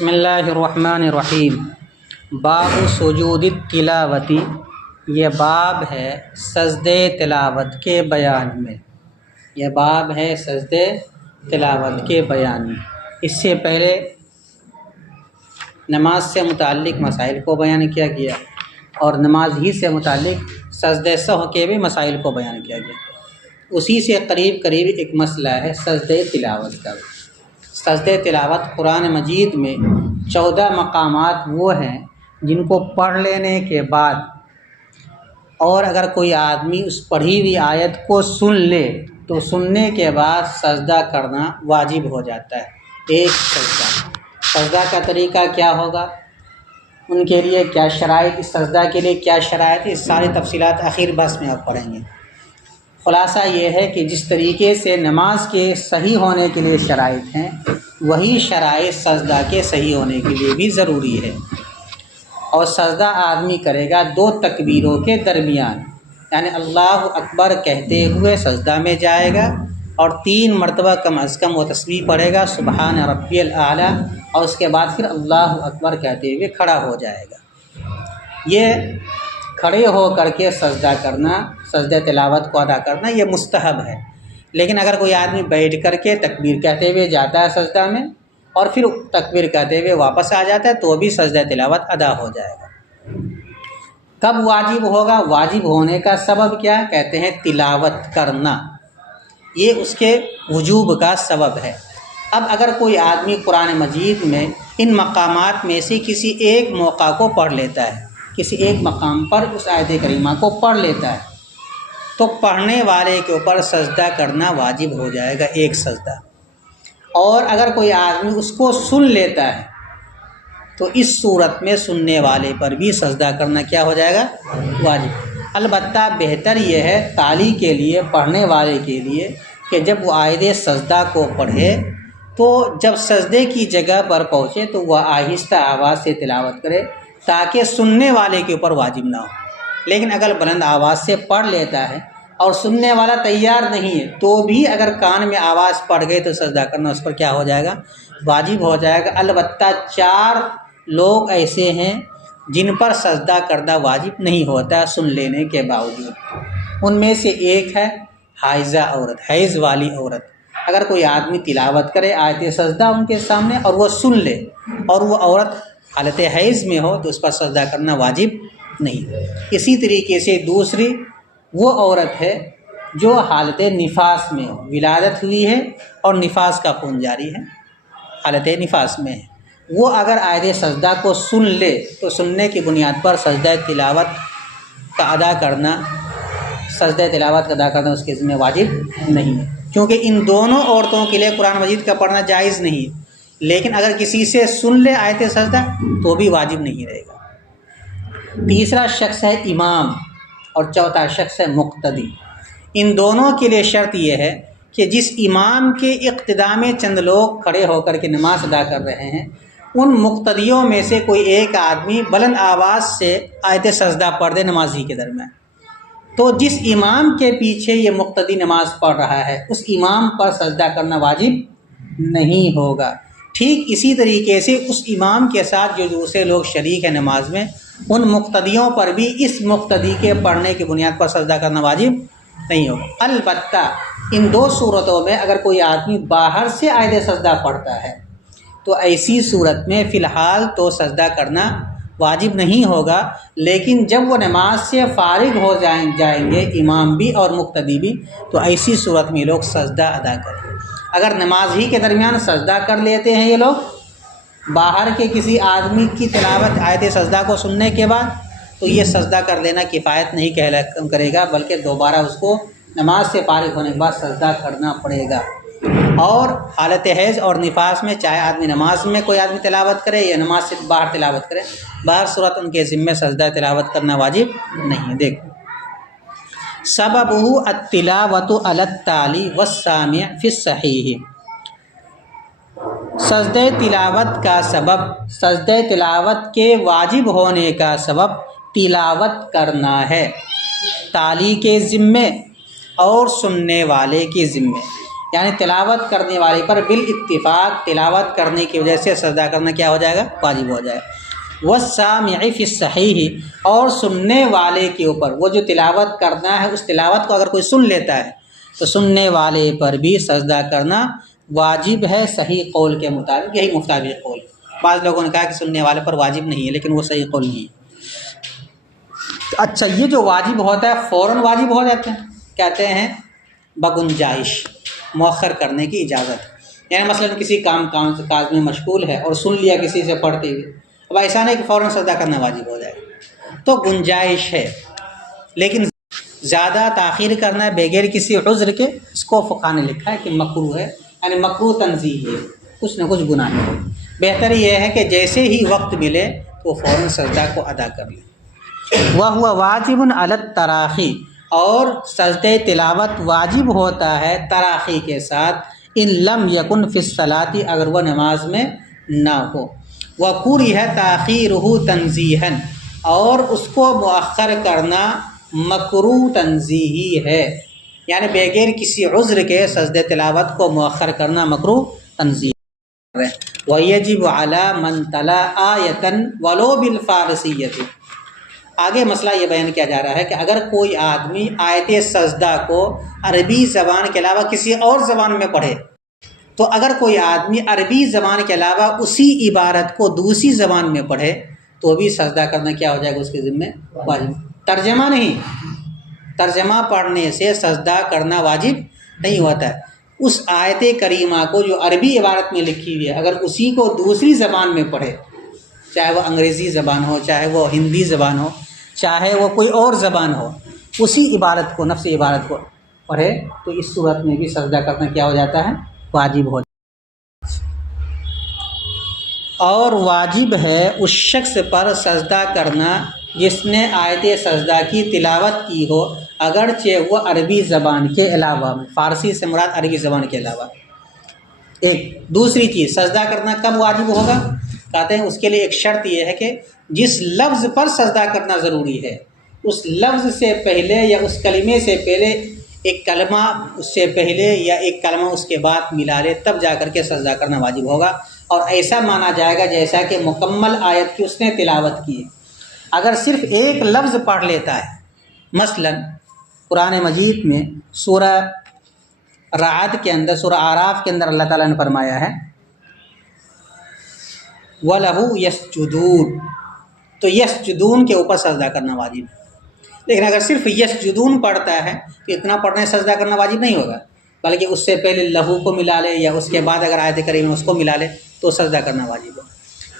بسم اللہ الرحمن الرحیم۔ باب سجود التلاوتی، یہ باب ہے سجدے تلاوت کے بیان میں۔ یہ باب ہے سجدے تلاوت کے بیان میں۔ اس سے پہلے نماز سے متعلق مسائل کو بیان کیا گیا اور نماز ہی سے متعلق سجدے سہو کے بھی مسائل کو بیان کیا گیا۔ اسی سے قریب ایک مسئلہ ہے سجدے تلاوت کا۔ سجدے تلاوت قرآن مجید میں 14 مقامات وہ ہیں جن کو پڑھ لینے کے بعد اور اگر کوئی آدمی اس پڑھی ہوئی آیت کو سن لے تو سننے کے بعد سجدہ کرنا واجب ہو جاتا ہے۔ ایک سجدہ کا طریقہ کیا ہوگا، ان کے لیے کیا شرائط، اس سجدہ کے لیے کیا شرائط، اس ساری تفصیلات آخر بحث میں آپ پڑھیں گے۔ خلاصہ یہ ہے کہ جس طریقے سے نماز کے صحیح ہونے کے لیے شرائط ہیں، وہی شرائط سجدہ کے صحیح ہونے کے لیے بھی ضروری ہے۔ اور سجدہ آدمی کرے گا 2 تکبیروں کے درمیان، یعنی اللہ اکبر کہتے ہوئے سجدہ میں جائے گا اور 3 مرتبہ کم از کم وہ تسبیح پڑھے گا سبحان ربی الاعلیٰ، اور اس کے بعد پھر اللہ اکبر کہتے ہوئے کھڑا ہو جائے گا۔ یہ کھڑے ہو کر کے سجدہ کرنا، سجدہ تلاوت کو ادا کرنا یہ مستحب ہے۔ لیکن اگر کوئی آدمی بیٹھ کر کے تکبیر کہتے ہوئے جاتا ہے سجدہ میں اور پھر تکبیر کہتے ہوئے واپس آ جاتا ہے تو بھی سجدہ تلاوت ادا ہو جائے گا۔ کب واجب ہوگا؟ واجب ہونے کا سبب کیا؟ کہتے ہیں تلاوت کرنا، یہ اس کے وجوب کا سبب ہے۔ اب اگر کوئی آدمی قرآن مجید میں ان مقامات میں سے کسی ایک موقع کو پڑھ لیتا ہے، کسی ایک مقام پر اس آیت کریمہ کو پڑھ لیتا ہے تو پڑھنے والے کے اوپر سجدہ کرنا واجب ہو جائے گا، ایک سجدہ۔ اور اگر کوئی آدمی اس کو سن لیتا ہے تو اس صورت میں سننے والے پر بھی سجدہ کرنا کیا ہو جائے گا؟ واجب۔ البتہ بہتر یہ ہے تالی کے لیے، پڑھنے والے کے لیے، کہ جب وہ آیت سجدہ کو پڑھے تو جب سجدے کی جگہ پر پہنچے تو وہ آہستہ آواز سے تلاوت کرے تاکہ سننے والے کے اوپر واجب نہ ہو۔ لیکن اگر بلند آواز سے پڑھ لیتا ہے اور سننے والا تیار نہیں ہے تو بھی اگر کان میں آواز پڑ گئی تو سجدہ کرنا اس پر کیا ہو جائے گا؟ واجب ہو جائے گا۔ البتہ 4 لوگ ایسے ہیں جن پر سجدہ کرنا واجب نہیں ہوتا سن لینے کے باوجود۔ ان میں سے ایک ہے حائضہ عورت، حیض والی عورت۔ اگر کوئی آدمی تلاوت کرے آیت سجدہ ان کے سامنے اور وہ سن لے اور وہ عورت حالت حیض میں ہو تو اس پر سجدہ کرنا واجب نہیں۔ اسی طریقے سے دوسری وہ عورت ہے جو حالت نفاس میں ہو، ولادت ہوئی ہے اور نفاس کا خون جاری ہے، حالت نفاس میں ہے، وہ اگر آیت سجدہ کو سن لے تو سننے کی بنیاد پر سجدہ تلاوت کا ادا کرنا اس کے ذمہ واجب نہیں ہے، کیونکہ ان دونوں عورتوں کے لیے قرآن مجید کا پڑھنا جائز نہیں ہے۔ لیکن اگر کسی سے سن لے آیت سجدہ تو بھی واجب نہیں رہے گا۔ تیسرا شخص ہے امام اور چوتھا شخص ہے مقتدی۔ ان دونوں کے لیے شرط یہ ہے کہ جس امام کے اقتداء میں چند لوگ کھڑے ہو کر کے نماز ادا کر رہے ہیں، ان مقتدیوں میں سے کوئی ایک آدمی بلند آواز سے آیت سجدہ پڑھ دے نماز ہی کے درمیان، تو جس امام کے پیچھے یہ مقتدی نماز پڑھ رہا ہے اس امام پر سجدہ کرنا واجب نہیں ہوگا۔ ٹھیک اسی طریقے سے اس امام کے ساتھ جو دوسرے لوگ شریک ہیں نماز میں، ان مقتدیوں پر بھی اس مقتدی کے پڑھنے کی بنیاد پر سجدہ کرنا واجب نہیں ہوگا۔ البتہ ان 2 صورتوں میں اگر کوئی آدمی باہر سے آیت سجدہ پڑھتا ہے تو ایسی صورت میں فی الحال تو سجدہ کرنا واجب نہیں ہوگا، لیکن جب وہ نماز سے فارغ ہو جائیں گے امام بھی اور مقتدی بھی تو ایسی صورت میں لوگ سجدہ ادا کریں۔ اگر نماز ہی کے درمیان سجدہ کر لیتے ہیں یہ لوگ باہر کے کسی آدمی کی تلاوت آیت سجدہ کو سننے کے بعد تو یہ سجدہ کر لینا کفایت نہیں کرے گا، بلکہ دوبارہ اس کو نماز سے فارغ ہونے کے بعد سجدہ کرنا پڑے گا۔ اور حالت حیض اور نفاس میں چاہے آدمی نماز میں کوئی آدمی تلاوت کرے یا نماز سے باہر تلاوت کرے، باہر صورت ان کے ذمہ سجدہ تلاوت کرنا واجب نہیں ہے۔ دیکھو سببہ التلاوۃ علی التالی والسامع فی الصحیح، سجدہ تلاوت کا سبب، سجدہ تلاوت کے واجب ہونے کا سبب تلاوت کرنا ہے، تالی کے ذمے اور سننے والے کے ذمے۔ یعنی تلاوت کرنے والے پر بالاتفاق تلاوت کرنے کی وجہ سے سجدہ کرنا کیا ہو جائے گا؟ واجب ہو جائے گا۔ والسامع فی الصحیح، اور سننے والے کے اوپر، وہ جو تلاوت کرنا ہے اس تلاوت کو اگر کوئی سن لیتا ہے تو سننے والے پر بھی سجدہ کرنا واجب ہے صحیح قول کے مطابق۔ یہی مفتابق قول، بعض لوگوں نے کہا کہ سننے والے پر واجب نہیں ہے، لیکن وہ صحیح قول نہیں ہے۔ اچھا، یہ جو واجب ہوتا ہے فوراً واجب ہو جاتے ہیں، کہتے ہیں بگنجائش، مؤخر کرنے کی اجازت۔ یعنی مثلاً کسی کاج میں مشغول ہے اور سن لیا کسی سے پڑھتے ہوئے، اب ایسا نہیں کہ فوراً سجدہ کرنا واجب ہو جائے، تو گنجائش ہے، لیکن زیادہ تاخیر کرنا ہے بغیر کسی عذر کے، اس کو فقہ نے لکھا ہے کہ مکروہ ہے، یعنی مکروہ تنزیہ ہے، کچھ نہ کچھ گناہ ہے۔ بہتر یہ ہے کہ جیسے ہی وقت ملے تو فوراً سجدہ کو ادا کر لیں۔ وَهُوَ وَاجِبٌ عَلَى التَّرَاخِي، اور سجدہ تلاوت واجب ہوتا ہے تراخی کے ساتھ، ان لم یکن فی الصلاۃ، اگر وہ نماز میں نہ ہو۔ وَكُرِهَ تَأْخِيرُهُ تَنزِيهًا، اور اس کو مؤخر کرنا مکروہ تنزیہی ہے، یعنی بغیر کسی عذر کے سجدہ تلاوت کو مؤخر کرنا مکروہ تنزیہی ہے۔ وَيَجِبُ عَلَى مَنْ تَلَا آیَةً وَلَوْ بِالْفَارِسِيَّةِ، آگے مسئلہ یہ بیان کیا جا رہا ہے کہ اگر کوئی آدمی آیت سجدہ کو عربی زبان کے علاوہ کسی اور زبان میں پڑھے، تو اگر کوئی آدمی عربی زبان کے علاوہ اسی عبارت کو دوسری زبان میں پڑھے تو بھی سجدہ کرنا کیا ہو جائے گا اس کے ذمہ؟ واجب۔ ترجمہ نہیں، ترجمہ پڑھنے سے سجدہ کرنا واجب نہیں ہوتا ہے۔ اس آیت کریمہ کو جو عربی عبارت میں لکھی ہوئی ہے، اگر اسی کو دوسری زبان میں پڑھے، چاہے وہ انگریزی زبان ہو، چاہے وہ ہندی زبان ہو، چاہے وہ کوئی اور زبان ہو، اسی عبارت کو، نفس عبارت کو پڑھے، تو اس صورت میں بھی سجدہ کرنا کیا ہو جاتا ہے؟ واجب ہو جاتا ہے۔ اور واجب ہے اس شخص پر سجدہ کرنا جس نے آیت سجدہ کی تلاوت کی ہو، اگرچہ وہ عربی زبان کے علاوہ، فارسی سے مراد عربی زبان کے علاوہ۔ ایک دوسری چیز، سجدہ کرنا کب واجب ہوگا؟ کہتے ہیں اس کے لیے ایک شرط یہ ہے کہ جس لفظ پر سجدہ کرنا ضروری ہے، اس لفظ سے پہلے یا اس کلمے سے پہلے ایک کلمہ اس سے پہلے یا ایک کلمہ اس کے بعد ملا لے، تب جا کر کے سجدہ کرنا واجب ہوگا، اور ایسا مانا جائے گا جیسا کہ مکمل آیت کی اس نے تلاوت کی ہے۔ اگر صرف ایک لفظ پڑھ لیتا ہے، مثلا قرآن مجید میں سورہ رعد کے اندر، سورہ اعراف کے اندر اللہ تعالیٰ نے فرمایا ہے وَلَهُ يَسْجُدُونَ، تو یسجدون کے اوپر سجدہ کرنا واجب ہے۔ لیکن اگر صرف یسجدون پڑھتا ہے تو اتنا پڑھنے سجدہ کرنا واجب نہیں ہوگا، بلکہ اس سے پہلے لہو کو ملا لے یا اس کے بعد اگر آیت کریمہ اس کو ملا لے تو سجدہ کرنا واجب ہو۔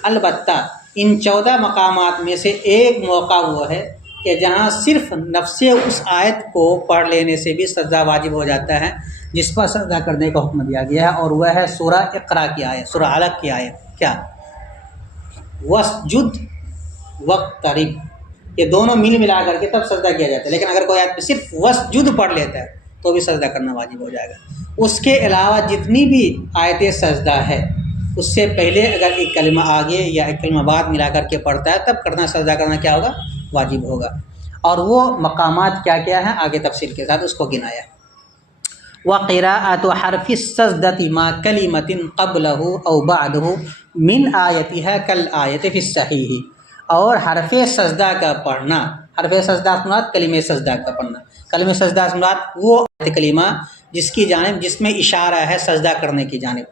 البتہ ان 14 مقامات میں سے ایک موقع وہ ہے کہ جہاں صرف نفس اس آیت کو پڑھ لینے سے بھی سجدہ واجب ہو جاتا ہے، جس پر سجدہ کرنے کا حکم دیا گیا ہے، اور وہ ہے سورہ اقرا کی آیت، سورہ علق کی آیت۔ کیا؟ وَاسْجُدْ وَاقْتَرِب، یہ دونوں ملا کر کے تب سجدہ کیا جاتا ہے۔ لیکن اگر کوئی آدمی صرف وَاسْجُدْ پڑھ لیتا ہے تو بھی سجدہ کرنا واجب ہو جائے گا۔ اس کے علاوہ جتنی بھی آیت سجدہ ہے، اس سے پہلے اگر ایک کلمہ آگے یا ایک کلمہ بعد ملا کر کے پڑھتا ہے تب کرنا، سجدہ کرنا کیا ہوگا؟ واجب ہوگا۔ اور وہ مقامات کیا کیا ہیں آگے تفصیل کے ساتھ اس کو گنایا۔ وَقِرَاءَةُ حَرْفِ السَّجْدَةِ مَا كَلِمَةٍ قَبْلَهُ أَوْ بَعْدَهُ مِنْ آیَتِهَا كَالْآیَةِ فِي الصَّحِیحِ، اور حرف سجدہ کا پڑھنا، حرف سجدہ سے مراد کلمہ سجدہ کا پڑھنا، کلمہ سجدہ سے مراد وہ کلمہ جس کی جانب، جس میں اشارہ ہے سجدہ کرنے کی جانب،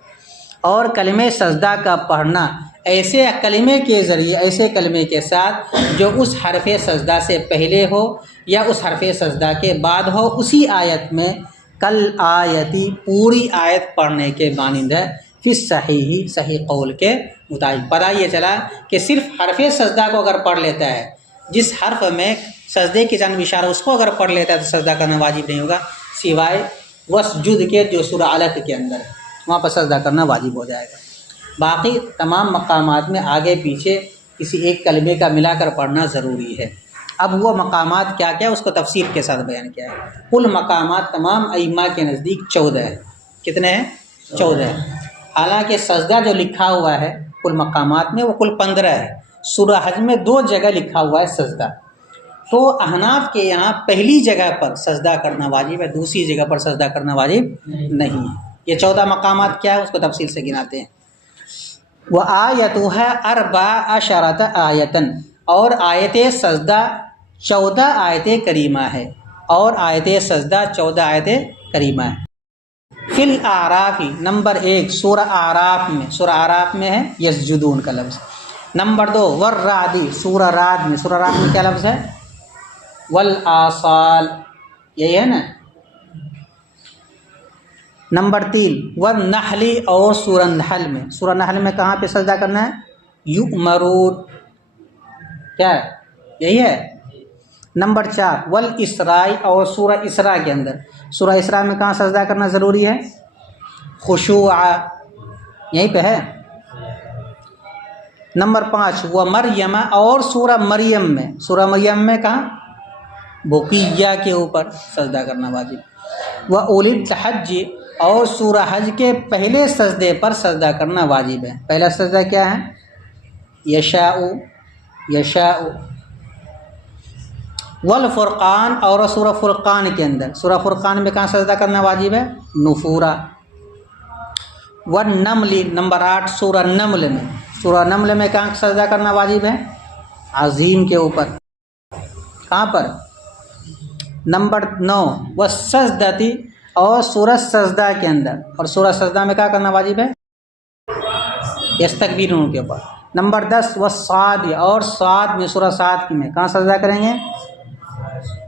اور کلمہ سجدہ کا پڑھنا ایسے کلمے کے ذریعے، ایسے کلمے کے ساتھ جو اس حرف سجدہ سے پہلے ہو یا اس حرف سجدہ کے بعد ہو، اسی آیت میں کل آیتی، پوری آیت پڑھنے کے مانند ہے، فی الصحیح، صحیح قول کے مطابق۔ پتہ یہ چلا کہ صرف حرف سجدہ کو اگر پڑھ لیتا ہے، جس حرف میں سجدے کی جانب اشارہ اس کو اگر پڑھ لیتا ہے تو سجدہ کرنا واجب نہیں ہوگا، سوائے وسجد کے جو سورہ علق کے اندر ہے، وہاں پر سجدہ کرنا واجب ہو جائے گا۔ باقی تمام مقامات میں آگے پیچھے کسی ایک کلمے کا ملا کر پڑھنا ضروری ہے۔ اب وہ مقامات کیا کیا اس کو تفصیل کے ساتھ بیان کیا ہے۔ کل مقامات تمام ائمہ کے نزدیک 14 ہے۔ کتنے ہیں؟ 14 ہے۔ حالانکہ سجدہ جو لکھا ہوا ہے کل مقامات میں وہ کل 15 ہے۔ سورہ حج میں 2 جگہ لکھا ہوا ہے سجدہ، تو احناف کے یہاں پہلی جگہ پر سجدہ کرنا واجب ہے، دوسری جگہ پر سجدہ کرنا واجب نہیں ہے۔ یہ 14 مقامات کیا ہے اس کو تفصیل سے گناتے ہیں۔ وَآیَتُهَا 14 آیتن، اور آیت سجدہ 14 آیت کریمہ ہے، اور آیت سجدہ 14 آیت کریمہ ہے۔ فی الاعراف، نمبر 1 سورہ اعراف میں، سورہ اعراف میں ہے یسجدون کا لفظ۔ نمبر 2 والرعد، سورہ رعد میں، سورہ رعد میں کیا لفظ ہے؟ والآصال، یہی ہے نا۔ نمبر 3 والنحل، اور سورہ نحل میں، سورہ نحل میں کہاں پہ سجدہ کرنا ہے؟ یؤمرون، کیا ہے؟ یہی ہے۔ نمبر 4 والاسراء، اور سورہ اسراء کے اندر، سورہ اسراء میں کہاں سجدہ کرنا ضروری ہے؟ خشوع، یہیں پہ ہے۔ نمبر 5 ومریم، اور سورہ مریم میں، سورہ مریم میں کہاں؟ بقیہ کے اوپر سجدہ کرنا واجب۔ وَأُولِي الْحَجِّ، اور سورہ حج کے پہلے سجدے پر سجدہ کرنا واجب ہے۔ پہلا سجدہ کیا ہے؟ یشاء، یشاء۔ والفرقان، اور سورہ فرقان کے اندر، سورہ فرقان میں کہاں سجدہ کرنا واجب ہے؟ نفورا۔ والنمل، نمبر 8 سورہ نمل میں، سورہ نمل میں کہاں سجدہ کرنا واجب ہے؟ عظیم کے اوپر۔ کہاں پر؟ نمبر 9 والسجدۃ، اور سورہ سجدہ کے اندر، اور سورہ سجدہ میں کیا کرنا واجب ہے؟ یستکبرون کے اوپر۔ نمبر 10 والصاد، اور صاد میں، سورہ صاد میں کہاں سجدہ کریں گے؟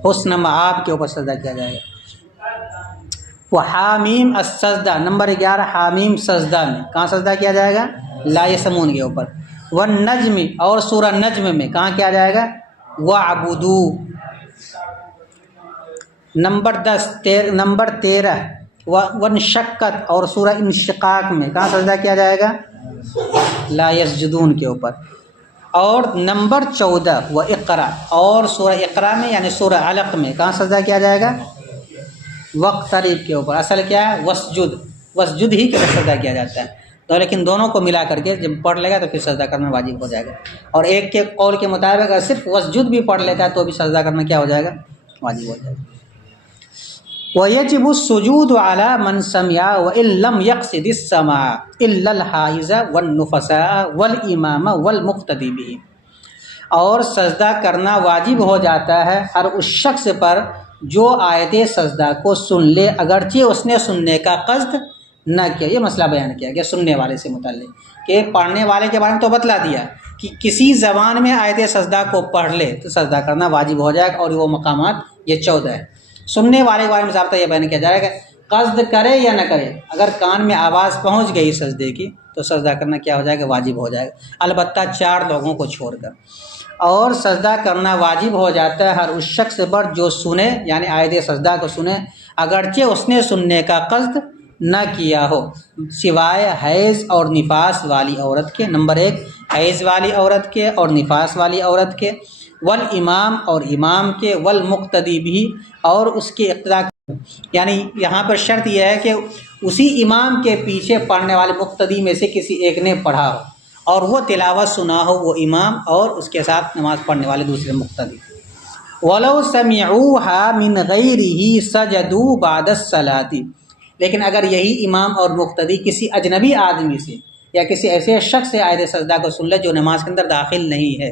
حسن مآب کے اوپر سجدہ کیا جائے گا۔ وحامیم السجدہ، نمبر 11 حامیم سجدہ میں کہاں سجدہ کیا جائے گا؟ لا یسمون کے اوپر۔ والنجم، اور سورہ نجم میں کہاں کیا جائے گا؟ وعبدوا۔ نمبر 13 وانشقت، اور سورہ انشقاق میں کہاں سجدہ کیا جائے گا؟ لا یسجدون کے اوپر۔ اور نمبر 14 واقرا، اور سورہ اقرا میں یعنی سورہ علق میں کہاں سجدہ کیا جائے گا؟ واقترب کے اوپر۔ اصل کیا ہے؟ وسجد، وسجد ہی کے اوپر سجدہ کیا جاتا ہے، تو لیکن دونوں کو ملا کر کے جب پڑھ لے گا تو پھر سجدہ کرنا واجب ہو جائے گا۔ اور ایک کے قول کے مطابق اگر صرف وسجد بھی پڑھ لیتا ہے تو بھی سجدہ کرنا کیا ہو جائے گا؟ واجب ہو جائے گا۔ وَيَجِبُ السُّجُودُ عَلَى مَنْ سَمِعَ وَإِن لَّمْ يَقْصِدِ السَّمَاعَ إِلَّا الْحَائِزَ وَالنُّفَسَاءَ وَالْإِمَامَ وَالْمُقْتَدِي بِهِ، اور سجدہ کرنا واجب ہو جاتا ہے ہر اس شخص پر جو آیت سجدہ کو سن لے اگرچہ اس نے سننے کا قصد نہ کیا۔ یہ مسئلہ بیان کیا گیا سننے والے سے متعلق، کہ پڑھنے والے کے بارے میں تو بتلا دیا کہ کسی زبان میں آیت سجدہ کو پڑھ لے تو سجدہ کرنا واجب ہو جائے گا، اور وہ مقامات یہ 14 ہے۔ سننے والے کے بارے میں ضابطہ یہ بیان کیا جائے گا، قصد کرے یا نہ کرے، اگر کان میں آواز پہنچ گئی سجدے کی تو سجدہ کرنا کیا ہو جائے گا؟ واجب ہو جائے گا، البتہ 4 لوگوں کو چھوڑ کر۔ اور سجدہ کرنا واجب ہو جاتا ہے ہر اس شخص پر جو سنے، یعنی آیت سجدہ کو سنے اگرچہ اس نے سننے کا قصد نہ کیا ہو، سوائے حیض اور نفاس والی عورت کے۔ نمبر 1 حیض والی عورت کے اور نفاس والی عورت کے، والامام، اور امام کے، والمقتدی بھی، اور اس کی اقتداء، یعنی یہاں پر شرط یہ ہے کہ اسی امام کے پیچھے پڑھنے والے مقتدی میں سے کسی ایک نے پڑھا ہو اور وہ تلاوت سنا ہو، وہ امام اور اس کے ساتھ نماز پڑھنے والے دوسرے مقتدی۔ وَلَوْ سَمِعُوهَا مِنْ غَيْرِهِ سَجَدُوا بَعْدَ الصَّلَاةِ، لیکن اگر یہی امام اور مقتدی کسی اجنبی آدمی سے یا کسی ایسے شخص سے آیت سجدہ کو سن لے جو نماز کے اندر داخل نہیں ہے،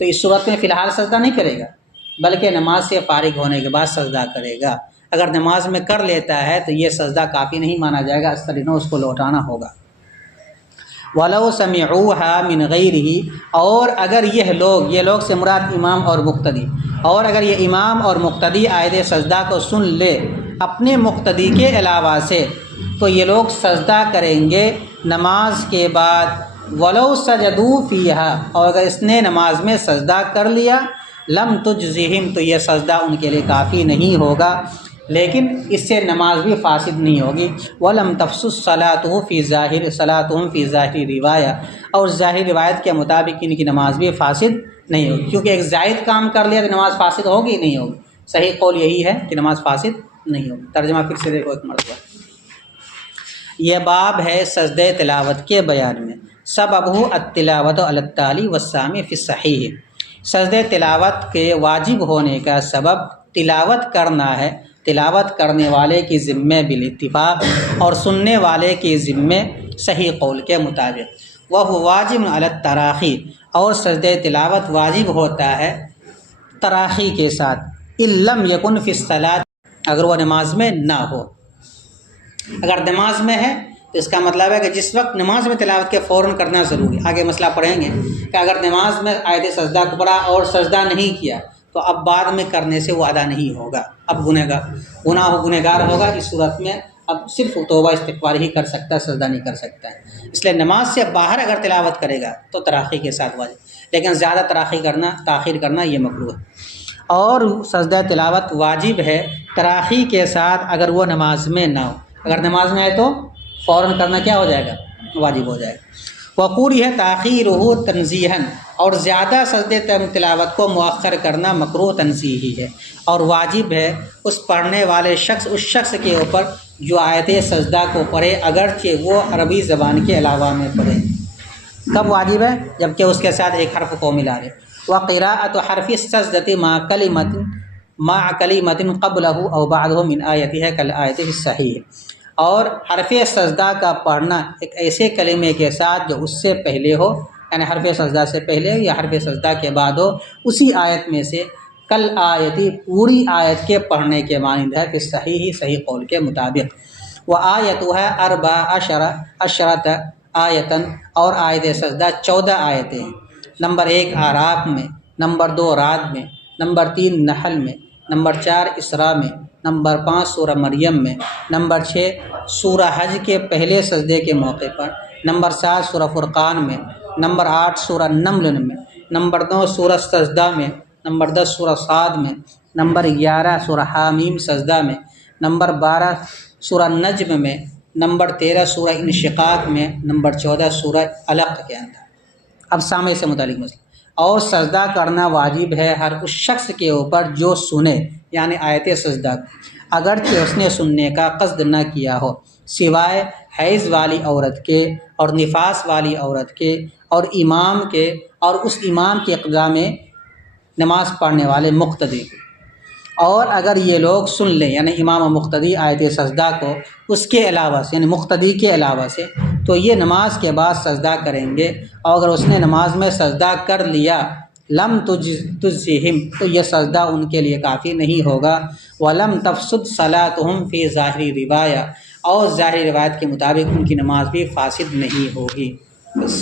تو اس صورت میں فی الحال سجدہ نہیں کرے گا، بلکہ نماز سے فارغ ہونے کے بعد سجدہ کرے گا۔ اگر نماز میں کر لیتا ہے تو یہ سجدہ کافی نہیں مانا جائے گا، استرینو اس کو لوٹانا ہوگا۔ وَلَوْ سَمِعُوهَا مِنْ غَيْرِهِ، اور اگر یہ لوگ سے مراد امام اور مقتدی، اور اگر یہ امام اور مقتدی آیت سجدہ کو سن لے اپنے مقتدی کے علاوہ سے، تو یہ لوگ سجدہ کریں گے نماز کے بعد۔ وَلَوْ سَجَدُوا فِيهَا، اور اگر اس نے نماز میں سجدہ کر لیا، لم تجزہم، تو یہ سجدہ ان کے لیے کافی نہیں ہوگا، لیکن اس سے نماز بھی فاسد نہیں ہوگی۔ وَلَمْ تَفْسُدْ صَلَاتُهُ فِي ظَاهِرِ صَلَاتُهُمْ فِي ظَاهِرِ روایہ، اور ظاہری روایت کے مطابق ان کی نماز بھی فاسد نہیں ہوگی، کیونکہ ایک زائد کام کر لیا تو نماز فاسد ہوگی نہیں ہوگی۔ صحیح قول یہی ہے کہ نماز فاسد نہیں ہوگی۔ ترجمہ پھر سے دیکھو ایک مرتبہ۔ یہ باب ہے سجدہ تلاوت کے بیان میں۔ سببہ التلاوت علی التالی والسامع فی الصحیح، سجدہ تلاوت کے واجب ہونے کا سبب تلاوت کرنا ہے، تلاوت کرنے والے کی ذمے بالاتفاق اور سننے والے کی ذمے صحیح قول کے مطابق، وہ واجب علی التراخی، اور سجدہ تلاوت واجب ہوتا ہے تراخی کے ساتھ، ان لم یکن فی الصلاۃ، اگر وہ نماز میں نہ ہو۔ اگر نماز میں ہے تو اس کا مطلب ہے کہ جس وقت نماز میں تلاوت کے فوراً کرنا ضروری، آگے مسئلہ پڑھیں گے کہ اگر نماز میں آیت سجدہ کو پڑھا اور سجدہ نہیں کیا تو اب بعد میں کرنے سے وہ ادا نہیں ہوگا، اب گنہگار ہوگا۔ اس صورت میں اب صرف توبہ استغفار ہی کر سکتا ہے، سجدہ نہیں کر سکتا ہے۔ اس لیے نماز سے باہر اگر تلاوت کرے گا تو تراخی کے ساتھ واجب، لیکن زیادہ تاخیر کرنا یہ مکروہ ہے۔ اور سجدہ تلاوت واجب ہے تراخی کے ساتھ اگر وہ نماز میں نہ ہو، اگر نماز میں ہے تو فوراً کرنا کیا ہو جائے گا؟ واجب ہو جائے گا۔ وقوری ہے تاخیرہ تنزیہاً، اور زیادہ سجدہ تلاوت کو مؤخر کرنا مکروہ تنزیہی ہے، اور واجب ہے اس پڑھنے والے اس شخص کے اوپر جو آیت سجدہ کو پڑھے اگرچہ وہ عربی زبان کے علاوہ میں پڑھے۔ کب واجب ہے؟ جبکہ اس کے ساتھ ایک حرف کو ملا لے۔ وقراءۃ حرف السجدۃ مع کلمۃ قبلہ او بعدہ من آیتہ کالآیۃ الصحیح، اور حرف سجدہ کا پڑھنا ایک ایسے کلمے کے ساتھ جو اس سے پہلے ہو، یعنی حرف سجدہ سے پہلے یا حرف سجدہ کے بعد ہو، اسی آیت میں سے کل آیتی پوری آیت کے پڑھنے کے مانند ہے کہ صحیح قول کے مطابق۔ وہ آیت ہے 14 آیتن، اور آیت سجدہ 14 آیتیں ہیں۔ نمبر 1 اعراف میں، نمبر 2 رعد میں، نمبر 3 نحل میں، نمبر 4 اسراء میں، نمبر 5 سورہ مریم میں، نمبر 6 سورہ حج کے پہلے سجدے کے موقع پر، نمبر 7 سورہ فرقان میں، نمبر 8 سورہ نمل میں، نمبر 9 سورہ سجدہ میں، نمبر 10 سورہ صاد میں، نمبر 11 سورہ حامیم سجدہ میں، نمبر 12 سورہ نجم میں، نمبر 13 سورہ انشقاق میں، نمبر 14 سورہ علق کے اندر۔ اب سامع سے متعلق مسئلہ، اور سجدہ کرنا واجب ہے ہر اس شخص کے اوپر جو سنے، یعنی آیت سجدہ اگرچہ اس نے سننے کا قصد نہ کیا ہو، سوائے حیض والی عورت کے اور نفاس والی عورت کے اور امام کے اور اس امام کے اقتداء میں نماز پڑھنے والے مقتدی کو۔ اور اگر یہ لوگ سن لیں، یعنی امام و مقتدی آیت سجدہ کو اس کے علاوہ سے، یعنی مقتدی کے علاوہ سے، تو یہ نماز کے بعد سجدہ کریں گے، اور اگر اس نے نماز میں سجدہ کر لیا لم تجزہم، تو یہ سجدہ ان کے لیے کافی نہیں ہوگا۔ ولم تفسد صلاتہم فی ظاہری روایہ، اور ظاہری روایت کے مطابق ان کی نماز بھی فاسد نہیں ہوگی۔ بس۔